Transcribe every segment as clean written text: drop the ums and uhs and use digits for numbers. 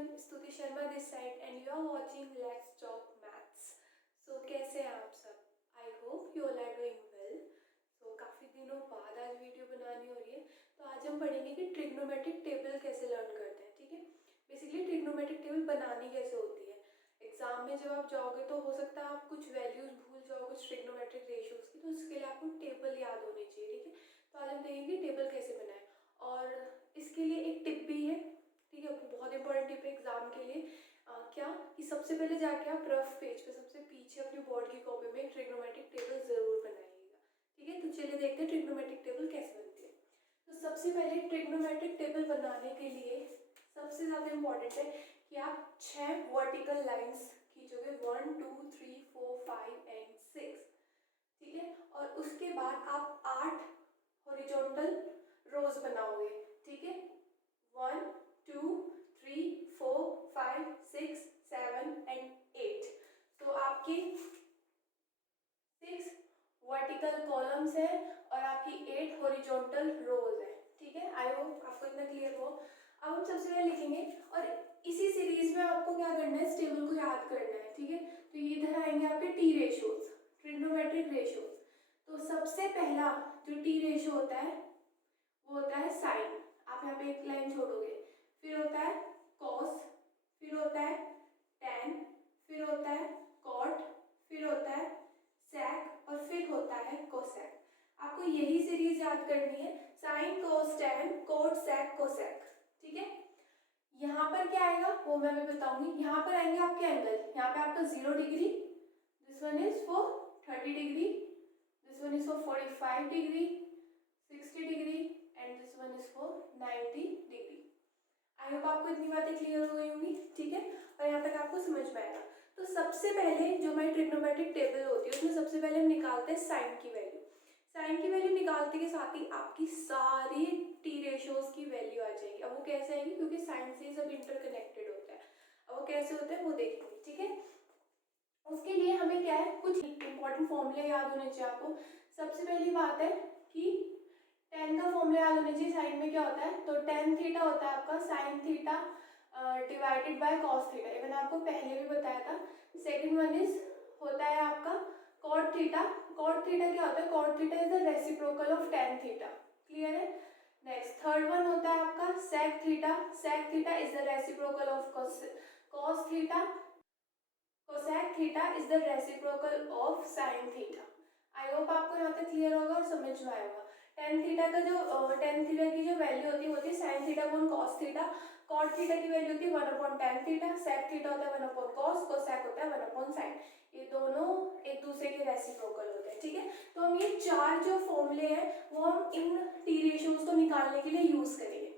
everyone, स्तुति Sharma this side and you are watching Let's Talk Maths. So कैसे हैं आप सब? I hope you all are doing well. So काफ़ी दिनों बाद आज वीडियो बनानी हो रही है, तो आज हम पढ़ेंगे कि ट्रिग्नोमेट्रिक टेबल कैसे लर्न करते हैं. ठीक है, बेसिकली ट्रिग्नोमेट्रिक टेबल बनानी कैसे होती है. एग्जाम में जब आप जाओगे तो हो सकता है आप कुछ वैल्यूज भूल जाओ कुछ ट्रिग्नोमेट्रिक रेशियोज की, तो उसके लिए आपको टेबल याद होनी चाहिए. ठीक है, तो आज हम देखेंगे टेबल कैसे बनाएं, और इसके लिए एक टिप भी है. ठीक है, बहुत इंपॉर्टेंट टिप है एग्जाम के लिए. क्या कि सबसे पहले जाके आप रफ पेज पे सबसे पीछे अपनी बोर्ड की कॉपी में ट्रिग्नोमेट्रिक टेबल जरूर बनाइएगा. ठीक है, तो चलिए देखते हैं ट्रिग्नोमेट्रिक टेबल कैसे बनती है. तो सबसे पहले ट्रिग्नोमेट्रिक टेबल बनाने के लिए सबसे ज़्यादा इम्पॉर्टेंट है कि आप 6 वर्टिकल लाइंस खींचोगे, 1 2 3 4 5 एंड 6. ठीक है, और उसके बाद आप 8 हॉरिजॉन्टल रोज बनाओगे. ठीक है, 1 2 3 4 5 6 7 एंड 8. तो आपकी 6 वर्टिकल कॉलम्स है और आपकी 8 हॉरिजॉन्टल रोज है. ठीक है, आई होप आपको इतना क्लियर हो. अब हम सबसे पहले लिखेंगे और इसी सीरीज में आपको क्या करना है, इस टेबल को याद करना है. ठीक है, तो ये इधर आएंगे आपके टी रेशियोज, ट्रिग्नोमेट्रिक रेशियोज. तो सबसे पहला जो टी रेशियो होता है वो होता है साइन. आप यहाँ पे एक लाइन छोड़ोगे. फिर होता है कॉस, फिर होता है टैन, फिर होता है कॉट, फिर होता है सेक और फिर होता है कोसेक. आपको यही सीरीज याद करनी है, sine cos tan cot sec cosec. ठीक है, यहाँ पर क्या आएगा वो मैं भी बताऊंगी. यहाँ पर आएंगे आपके एंगल. यहाँ पे आपका 0 degree, this one is for 30 degree, this one is for 45 degree, 60 degree and this one is for 90 degree. I hope आपको इतनी बातें क्लियर हो गई होंगी. ठीक है, और यहाँ तक आपको समझ में आएगा. तो सबसे पहले जो हमारी ट्रिग्नोमेट्रिक टेबल होती है उसमें सबसे पहले हम निकालते हैं साइन की वैल्यू. साइन की वैल्यू निकालते के साथ ही आपकी सारी टी रेशियोज की वैल्यू आ जाएगी. अब वो कैसे आएगी, क्योंकि साइन से सब इंटरकनेक्टेड होता है. अब वो कैसे होता है वो देखेंगे. ठीक है, उसके लिए हमें क्या है, कुछ इंपॉर्टेंट फॉर्मूले याद होने चाहिए आपको. सबसे पहली बात है कि टेन का फॉर्मूला याद होना चाहिए. साइन में क्या होता है, तो टेन थीटा होता है आपका sine theta divided by cos theta. ये मैंने आपको पहले भी बताया था. सेकंड वन इज होता है आपका कॉट थीटा. कॉट थीटा क्या होता है, cot theta is the reciprocal of tan theta. Clear है. नेक्स्ट थर्ड वन होता है आपका sec theta. Sec theta is the reciprocal of cos theta. Cosec theta is the reciprocal of sine theta. I hope आपको यहाँ तक clear होगा और समझ में आएगा. टेन थीटा का जो टेन थीटा की जो वैल्यू होती है sine theta upon cos theta. Cot theta की वैल्यू होती है 1 upon tan theta. Sec theta होता है 1 अपॉन कॉस. कोसेक होता है 1 अपॉन साइन. ये दोनों एक दूसरे के रेसिप्रोकल होते हैं. ठीक है, तो हम ये 4 जो फॉर्मूले हैं वो हम इन टी रेशियोज को निकालने के लिए यूज करेंगे.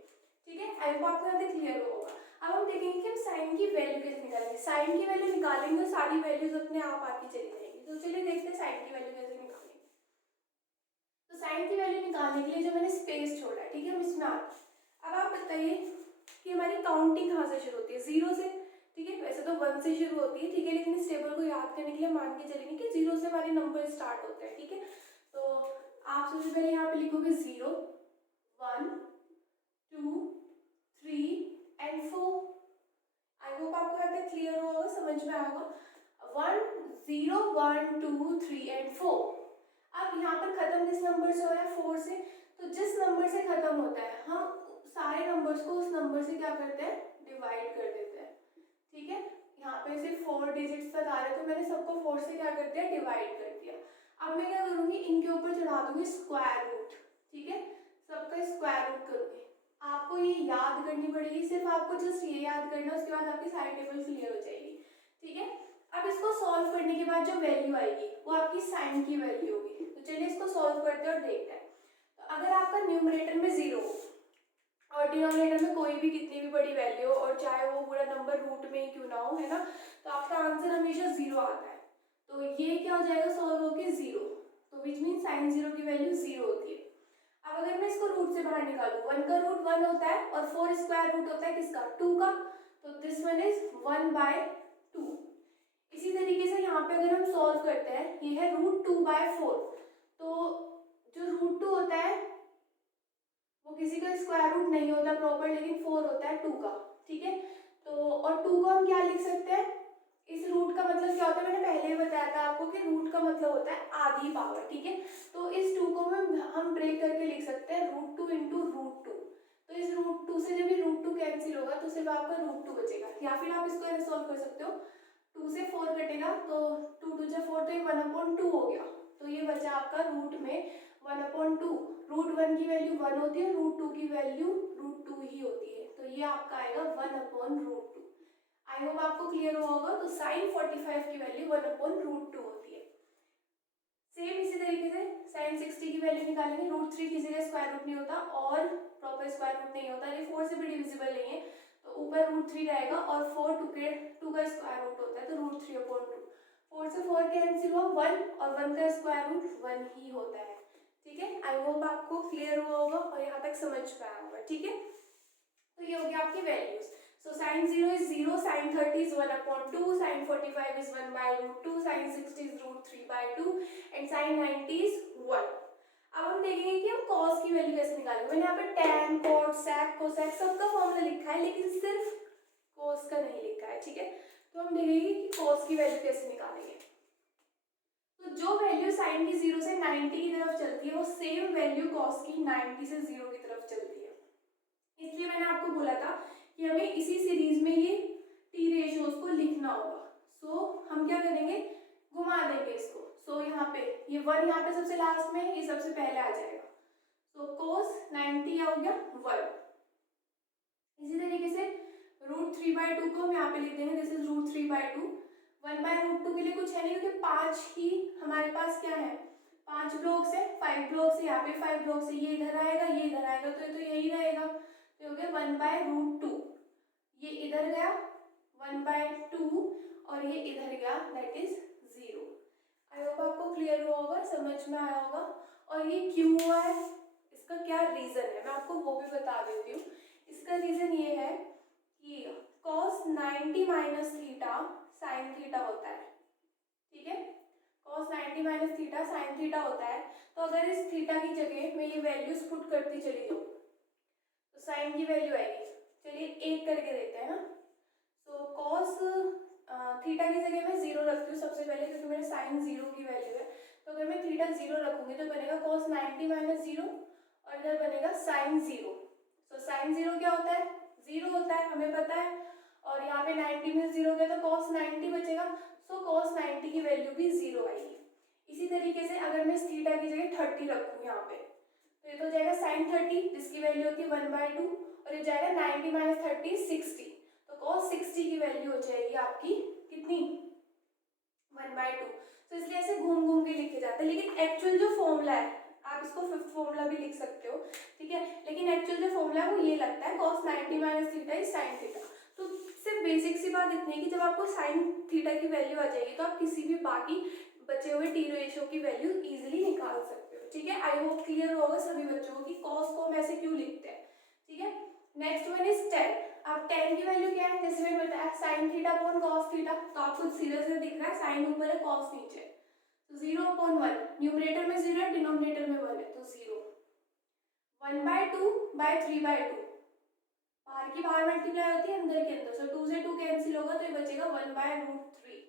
ठीक है, आई होप आपको यहाँ तक क्लियर होगा. अब हम देखेंगे कि हम साइन की वैल्यू कैसे निकालेंगे. साइन की वैल्यू निकालेंगे सारी वैल्यूज अपने आप आती चली जाएंगी. तो चलिए देखते हैं साइन की वैल्यू कैसे निकालेंगे. तो साइन की वैल्यू निकालने के लिए जो मैंने स्पेस छोड़ा है, ठीक है, हम इसमें आते हैं. अब आप बताइए कि हमारी काउंटिंग कहाँ से शुरू होती है, 0 से. ठीक है, वैसे तो 1 से शुरू होती है. ठीक है, लेकिन इस टेबल को याद करने के लिए मान के चलेंगे कि 0 से हमारे नंबर स्टार्ट होते हैं. ठीक है, तो आप सबसे पहले यहाँ पे लिखोगे 0 1 2 3 एंड 4. आई होप आपको यहाँ तक क्लियर होगा, समझ में आएगा. 1 0 1 2 3 एंड 4. अब यहाँ पर खत्म किस नंबर से हो रहा है, 4 से. तो जिस नंबर से खत्म होता है हम सारे नंबर्स को उस नंबर से क्या करते हैं, डिवाइड कर देते हैं. ठीक है, यहाँ पे सिर्फ 4 डिजिट्स तक आ रहे हैं तो मैंने सबको 4 से क्या कर दिया, डिवाइड कर दिया. अब मैं क्या करूँगी, इनके ऊपर चढ़ा दूंगी स्क्वायर रूट. ठीक है, सबका स्क्वायर रूट करूँगी. आपको ये याद करनी पड़ेगी, सिर्फ आपको जस्ट ये याद करना, उसके बाद आपकी सारी टेबल क्लियर हो जाएगी. ठीक है, अब इसको सॉल्व करने के बाद जो वैल्यू आएगी वो आपकी साइन की वैल्यू होगी. तो चलिए इसको सॉल्व करते हैं और देखते हैं. तो अगर आपका न्यूमरेटर में 0 हो और डिनोमिनेटर में कोई भी कितनी भी बड़ी वैल्यू हो, और चाहे वो पूरा नंबर रूट में ही क्यों ना हो, है ना, तो आपका आंसर हमेशा 0 आता है. तो ये क्या हो जाएगा, सॉल्व होके 0. तो विच मीन साइन 0 की वैल्यू 0 होती है. अब अगर मैं इसको रूट से बाहर निकालूं, 1 का रूट 1 होता है और 4 स्क्वायर रूट होता है किसका, 2 का. तो दिस वन इज 1/2. इसी तरीके से यहाँ पे अगर हम सॉल्व करते हैं, ये है √2/4. तो जो √2 होता है वो किसी का स्क्वायर रूट नहीं होता प्रॉपर, लेकिन 4 होता है 2 का. ठीक है, तो 2 को हम क्या लिख सकते हैं, इस रूट का मतलब क्या होता है, मैंने पहले ही बताया था आपको कि रूट का मतलब होता है आधी पावर, ठीक है। तो इस 2 को हम ब्रेक करके लिख सकते हैं √2 इंटू √2। तो इस √2 से जब ये √2 कैंसिल होगा तो सिर्फ आपका √2 बचेगा, या फिर आप इसको ऐसे सॉल्व कर सकते हो, 2 से 4 कटेगा तो 2 2 जा 4 तो ये 1/2 हो गया, तो ये बचा आपका रूट में 1/2। √1 की वैल्यू 1 होती है, √2 की वैल्यू √2 ही होती है, तो ये आपका आएगा 1/√2। आई होप आपको क्लियर हुआ होगा। तो sin 45 की वैल्यू 1/√2 होती है। सेम इसी तरीके से sin 60 की वैल्यू निकालेंगे, √3 किसी का स्क्वायर रूट नहीं होता और प्रॉपर स्क्वायर रूट नहीं होता, ये 4 से भी डिविजिबल नहीं है, तो ऊपर √3 रहेगा और 4 2 का स्क्वायर रूट होता है, तो √3/2। 4 से 4 कैंसिल हुआ 1 और 1 का स्क्वायर रूट 1 ही होता है, ठीक है। आई होप आपको क्लियर हुआ होगा और यहाँ तक समझ पाया होगा, ठीक है। तो ये हो गया आपकी values. So sin 0 is 0, sin 30 is 1/2, sin 45 is 1/√2, sin 60 is √3/2 and sin 90 is 1। अब हम देखेंगे कि हम cos की वैल्यू कैसे निकालेंगे। मैंने यहाँ पे tan, cot, sec, cosec सबका फॉर्मूला लिखा है, लेकिन सिर्फ cos का नहीं लिखा है, ठीक है। तो हम देखेंगे कि cos की वैल्यू कैसे निकालेंगे। तो जो वैल्यू sin की 0 से 90 की तरफ चलती है वो सेम वैल्यू cos की 90 से 0 की तरफ चलती है। इसलिए मैंने आपको बोला था कि हमें इसी सीरीज में ये टी रेशियोज को लिखना होगा। सो हम क्या करेंगे, घुमा देंगे इसको। सो यहाँ पे ये 1 यहाँ पे सबसे लास्ट में, ये सबसे पहले आ जाएगा। सो cos 90 हो गया 1। इसी तरीके से √3/2 को हम यहाँ पे लिख देंगे, दिस इज √3/2। 1/√2 के लिए कुछ है नहीं क्योंकि 5 ही हमारे पास क्या है, 5 ब्लॉक्स है, 5 ब्लॉक्स है, यहाँ पे 5 ब्लॉक्स है, ये इधर आएगा, ये इधर आएगा, तो ये तो यही रहेगा, तो हो गया 1/√2। ये इधर गया 1/2 और ये इधर गया, दैट इज 0। आई होप आपको क्लियर हुआ होगा, समझ में आया होगा। और ये क्यों हुआ है, इसका क्या रीजन है, मैं आपको वो भी बता देती हूँ। इसका रीजन ये है कि cos 90 minus theta sine theta होता है, ठीक है। cos 90 minus theta sine theta होता है। तो अगर इस थीटा की जगह मैं ये वैल्यूज पुट करती चली जाऊँ तो साइन की वैल्यू आएगी, चलिए एक करके देखते हैं ना। सो cos थीटा की जगह मैं 0 रखती हूँ सबसे पहले, क्योंकि मेरे साइन 0 की वैल्यू है। तो अगर मैं थीटा 0 रखूंगी तो बनेगा cos 90 माइनस 0 और इधर बनेगा साइन 0। सो साइन 0 क्या होता है, 0 होता है, हमें पता है। और यहाँ पे 90 में 0 गया तो cos 90 बचेगा। सो cos 90 की वैल्यू भी 0 आएगी। इसी तरीके से अगर मैं इस थीटा की जगह 30 रखूँ यहाँ पे, तो ये तो जाएगा sin 30 जिसकी वैल्यू होती है 1/2 और ये जाएगा 90 माइनस 30 60। तो cos 60 की वैल्यू हो जाएगी आपकी कितनी, 1/2। तो इसलिए ऐसे घूम घूम के लिखे जाते हैं, लेकिन एक्चुअल जो फॉर्मूला है, आप इसको फिफ्थ फॉर्मूला भी लिख सकते हो, ठीक है। लेकिन एक्चुअल जो फॉर्मूला है वो ये लगता है, cos 90 minus theta is sin theta. तो सिर्फ बेसिक सी बात इतनी है कि जब आपको sin थीटा की वैल्यू आ जाएगी तो आप किसी भी बाकी बचे हुए टी रेशियो की वैल्यू इजीली निकाल सकते हो, ठीक है। आई होप क्लियर होगा सभी बच्चों को कि cos को हम ऐसे क्यों लिखते हैं, ठीक है। Next one is tan। अब tan की वैल्यू क्या है, जैसे मैंने बताया sin theta upon cos theta, तो आपको सीधा से दिख रहा है sin ऊपर है cos नीचे, तो 0/1, न्यूमरेटर में 0 है, डिनोमिनेटर में 1 है, तो 0। 1/2/3/2, बाहर की बाहर मल्टीप्लाई होती है, अंदर के अंदर, सो 2 से 2 कैंसिल होगा तो ये बचेगा 1/√3।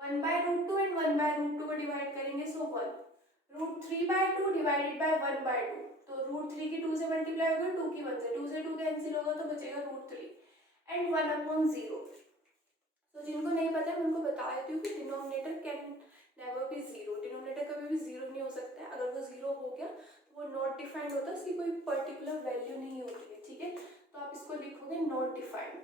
1/√2 एंड 1/√2 को डिवाइड करेंगे, सो 1। √3/2 डिवाइडेड बाय 1/2, तो √3 की 2 से मल्टीप्लाई होगी, 2 की 1 से, 2 से 2 कैंसिल होगा तो बचेगा √3 एंड 1/0। तो जिनको नहीं पता है मैं उनको बता देती हूँ कि denominator can never be 0, denominator कभी भी 0 नहीं हो सकता है। अगर वो 0 हो गया तो वो नॉट डिफाइंड होता है, उसकी कोई पर्टिकुलर वैल्यू नहीं होती है, ठीक है। तो आप इसको लिखोगे नॉट डिफाइंड,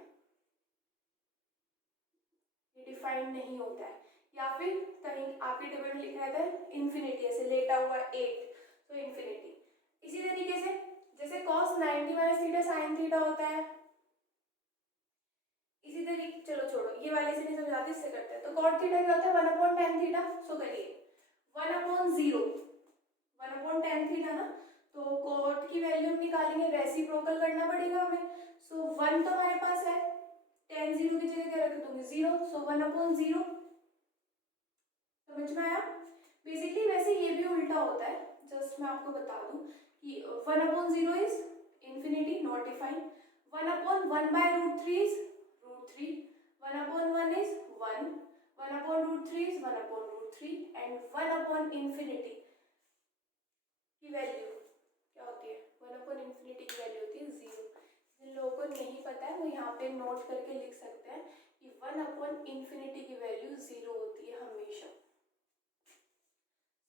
ये डिफाइंड नहीं होता है। या फिर कहीं आपके टेबल में लिखा रहता है इन्फिनिटी, ऐसे लेटा हुआ 8, तो इन्फिनिटी। इसी तरीके से जैसे cos 90 minus theta sine theta होता है, इसी तरीके, चलो छोड़ो ये वाले से नहीं समझाते, इससे करते हैं। तो cot थीटा क्या होता है, 1/tan थीटा। सो करिए 1/0, 1/tan थीटा ना, तो cot की वैल्यू हम निकालेंगे, रेसिप्रोकल करना पड़ेगा हमें। सो 1 तो हमारे पास है, tan 0 की जगह क्या रख दूंगी 0, सो 1/0। समझ में आया। बेसिकली वैसे ये भी उल्टा होता है, जस्ट मैं आपको बता दूं कि 1/0 is infinity, not defined. 1/1/√3 is √3 3 and 1/∞ की वैल्यू क्या होती है? 1/∞ की वैल्यू होती है 0। जिन लोगों को नहीं पता है वो यहाँ पे नोट करके लिख सकते हैं कि 1/∞ की वैल्यू 0 होती है हमेशा।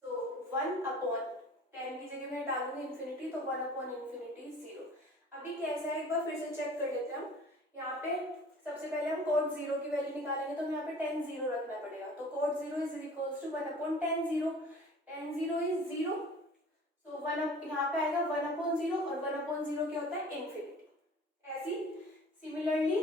तो 1/10 की जगह मैं डालूंगी इन्फिनिटी, तो 1/∞ 0। अभी कैसा है एक बार फिर से चेक कर लेते हैं हम। यहाँ पे सबसे पहले हम cot 0 की वैल्यू निकालेंगे, तो यहाँ पे 10 0 रखना पड़ेगा। तो cot 0 is equals to 1/10 0। 10 0 is 0, तो यहाँ पे आएगा 1/0 और 1/0 क्या होता है? इन्फिनिटी। ऐसी सिमिलरली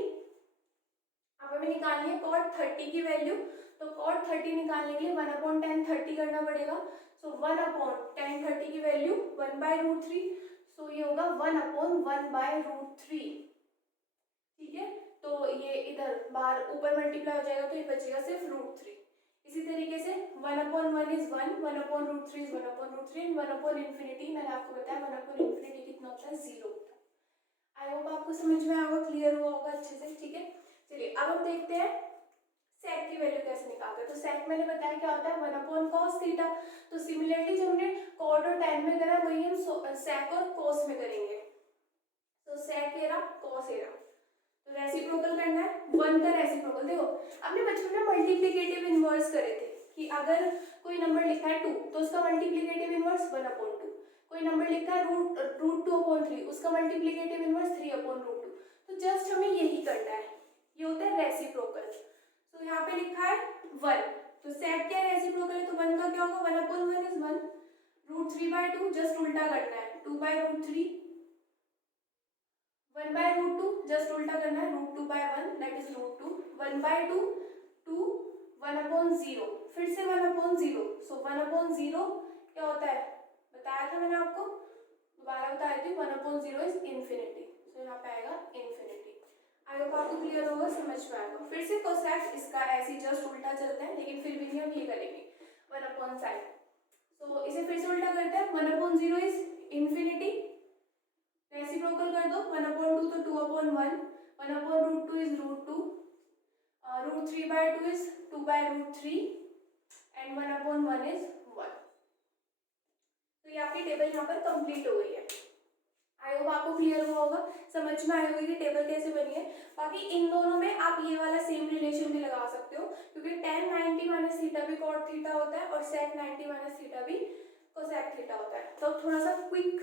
अब हमें निकालनी है cot 30 की वैल्यू, तो cot 30 निकालने के लिए 1/10 30 करना पड़ेगा। सो 1/10 30 की वैल्यू 1/√3, सो ये होगा 1/1/√3। ठीक है, तो ये इधर बाहर ऊपर मल्टीप्लाई हो जाएगा, तो ये बचेगा सिर्फ √3। इसी तरीके से 1/1 इज 1, 1/√3 इज 1/√3 एंड 1/∞ मैंने आपको बताया 1/∞ कितना होता है? 0 होता है। आई होप आपको समझ में आएगा, क्लियर हुआ होगा अच्छे से। ठीक है, चलिए अब हम देखते हैं सेक की वैल्यू कैसे निकालते हैं। तो सेक मैंने बताया क्या होता है? 1/cos theta. तो सिमिलरली जो हमने cot और tan में करा वही हम सेक और cos में करेंगे। तो सेक एरा cos एरा, तो रेसिप्रोकल करना है, 1 का रेसिप्रोकल। देखो हमने बचपन में मल्टीप्लिकेटिव इनवर्स करे थे कि अगर कोई नंबर लिखा है 2 तो उसका मल्टीप्लिकेटिव इनवर्स 1/2। कोई नंबर लिखा है √2/3, उसका मल्टीप्लिकेटिव इनवर्स 3/√2। तो जस्ट हमें यही करना है, ये होता है रेसिप्रोकल। तो यहाँ पे लिखा है 1, तो सेक क्या रेसिप्रोकल है? तो 1 का क्या होगा? 1/1 इज 1, √3/2 जस्ट उल्टा करना है, 2/√3, 1/√2 जस्ट उल्टा करना है, √2/1 दैट इज √2, 1/2 2, 1/0 फिर से 1/0। सो 1/0 क्या होता है? बताया था मैंने आपको, दोबारा बता देती हूँ, 1/0 इज इन्फिनिटी। सो यहाँ पे आएगा इन्फिनिटी। आई होप आपको क्लियर होगा, समझ में आएगा। फिर से कोसेक इसका ऐसे जस्ट उल्टा चलता है, लेकिन फिर भी हम ये करेंगे 1/sin। तो इसे फिर से उल्टा करते हैं, 1/0 इज इन्फिनिटी, रेसिप्रोकल कर दो, 1/2 तो 2/1, 1/√2 इज √2, √3/2 इज 2/√3 एंड 1/1 इज 1। तो ये आपकी टेबल यहाँ पर कंप्लीट हो गई है। आई होप आपको क्लियर हुआ होगा, समझ में आई होगी कि टेबल कैसे बनी है। बाकी इन दोनों में आप ये वाला सेम रिलेशन भी लगा सकते हो, क्योंकि tan 90 माइनस थीटा भी cot थीटा होता है और sec 90 माइनस थीटा भी cosec थीटा होता है। तो थोड़ा सा क्विक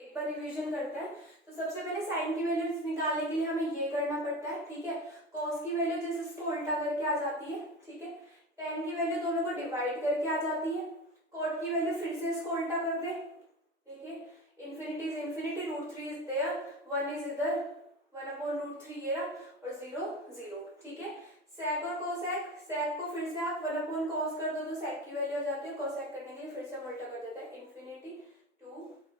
एक बार रिवीजन करते हैं। तो सबसे पहले साइन की वैल्यू निकालने के लिए हमें ये करना पड़ता है। ठीक है, cos की वैल्यू जैसे इसको उल्टा करके आ जाती है। ठीक है, tan की वैल्यू दोनों को डिवाइड करके आ जाती है, cot की वैल्यू फिर से इसको उल्टा कर दे। देखिए infinity is infinity, √3 is there, 1 is इधर, 1/√3 ये रहा और 0 0। ठीक है, sec और cosec, sec को फिर से आप 1/cos कर दो तो sec की वैल्यू हो जाती है, cosec करने के लिए फिर से हम उल्टा कर देते हैं, infinity to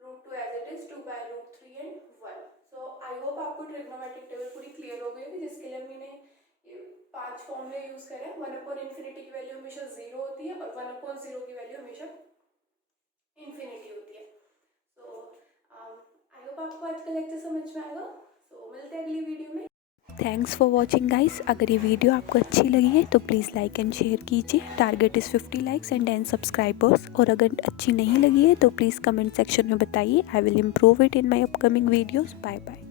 √2 as it is 2/√3 and 1। So I hope आपको ट्रिग्नोमेट्रिक टेबल पूरी क्लियर हो गई होगी, जिसके लिए मैंने ये 5 फॉर्मूले यूज करे हैं। 1/∞ की वैल्यू हमेशा 0 होती है और 1/0 की वैल्यू हमेशा इन्फिनिटी होती है। सो आई होप आपको आज का लेक्चर समझ में आएगा। सो मिलते हैं अगली वीडियो में। Thanks for watching guys. अगर ये वीडियो आपको अच्छी लगी है तो प्लीज़ लाइक एंड शेयर कीजिए। Target is 50 likes and 10 subscribers. और अगर अच्छी नहीं लगी है तो प्लीज़ कमेंट सेक्शन में बताइए। I will improve it in my upcoming videos. Bye bye.